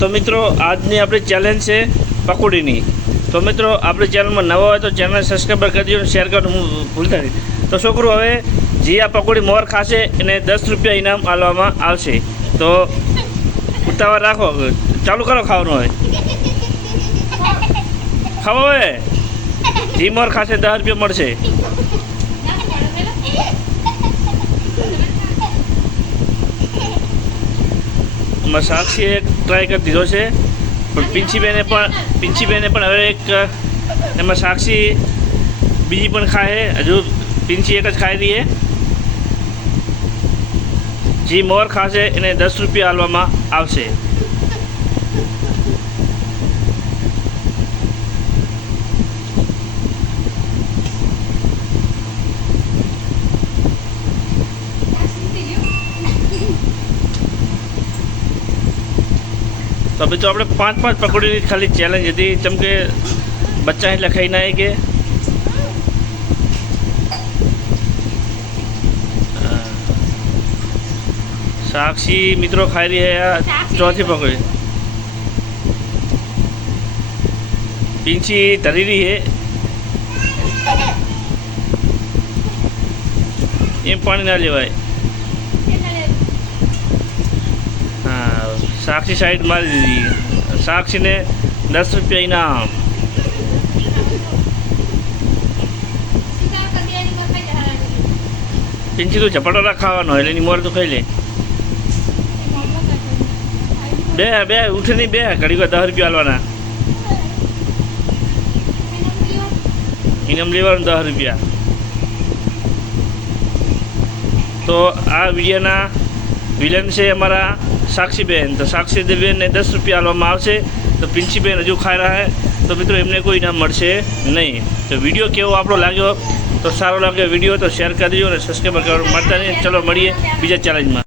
तो मित्रों આજની આપણી ચેલેન્જ છે પકોડીની। તો મિત્રો આપણી ચેનલમાં નવા હોય તો ચેનલ સબસ્ક્રાઈબ કરી દેજો, શેર કરવાનું ભૂલતા નહીં। તો છોકરો હવે જે આ પકોડી મોર ખાશે એને 10 રૂપિયા ઇનામ આપવામાં આવશે। તો ઉતાવળ રાખો, ચાલુ કરો ખાવાનું। હવે ખાવો, હવે જે મોર ખાશે 10 રૂપિયા મળશે। साक्षी एक ट्राय कर दीधो है, पिंची बेने हवे एक एम साक्षी बीजी पण खाए, हजू पिंची एक ज खाई रही है। जी मोर खासे एने 10 रुपया आलवामां आवशे। तो अभी तो अपने 5-5 पकौड़ी खाली चैलेंज थी, चमके बच्चा ही लखाई ना है कि साक्षी मित्रों खाई रही है यार चौथी पकौड़ी। पिंची तरी रही है, ये पानी ना लेवाय। साक्षी साइड मारी दी, साक्षी ने 10 रुपया इनाम। पिंची तो झपटोरा खावानो है, एनी मोर तो खाई ले। बे उठे नहीं, बे घड़ी को 10 रुपया आलवाना, इनाम लेवानुं 10 रुपया। तो आ वीडियो ना विलन से हमारा साक्षी बेन। तो साक्षी बेन ने 10 रुपया आलवामां आवशे। तो पिंची बेन हजू खाई रहा है, तो मित्रों एमने कोई इनाम मळशे नहीं। तो वीडियो केवो आपणो लाग्यो, तो सारो लाग्यो वीडियो तो शेर कर दीजो और सब्सक्राइब करवानुं मळता नहीं। चलो मळीए बीजा चैलेंज में।